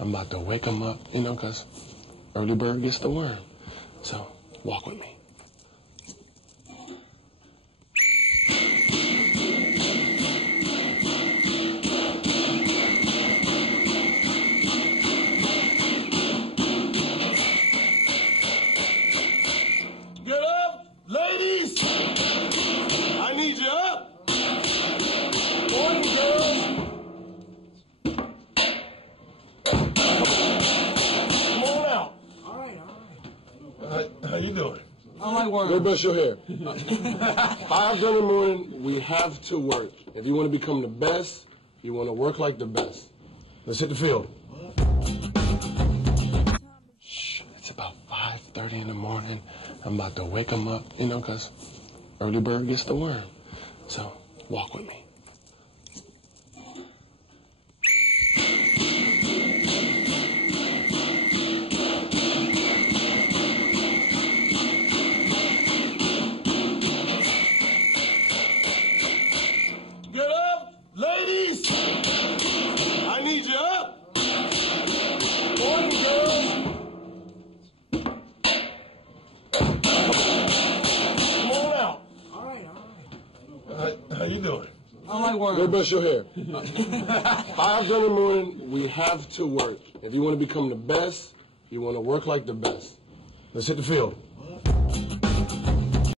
I'm about to wake them up, you know, because early bird gets the worm. So walk with me. Get up, ladies! I need you up! Morning, girls! Come on out. All right. How you doing? I like work. Go brush your hair. 5 in the morning, we have to work. If you want to become the best, you want to work like the best. Let's hit the field. Shh, it's about 5:30 in the morning. I'm about to wake them up, you know, because early bird gets the worm. So walk with me. Get up, ladies! I need you up! Morning, girls! Come on out. All right. How you doing? I like work. Go brush your hair. 5 in the morning, we have to work. If you want to become the best, you want to work like the best. Let's hit the field.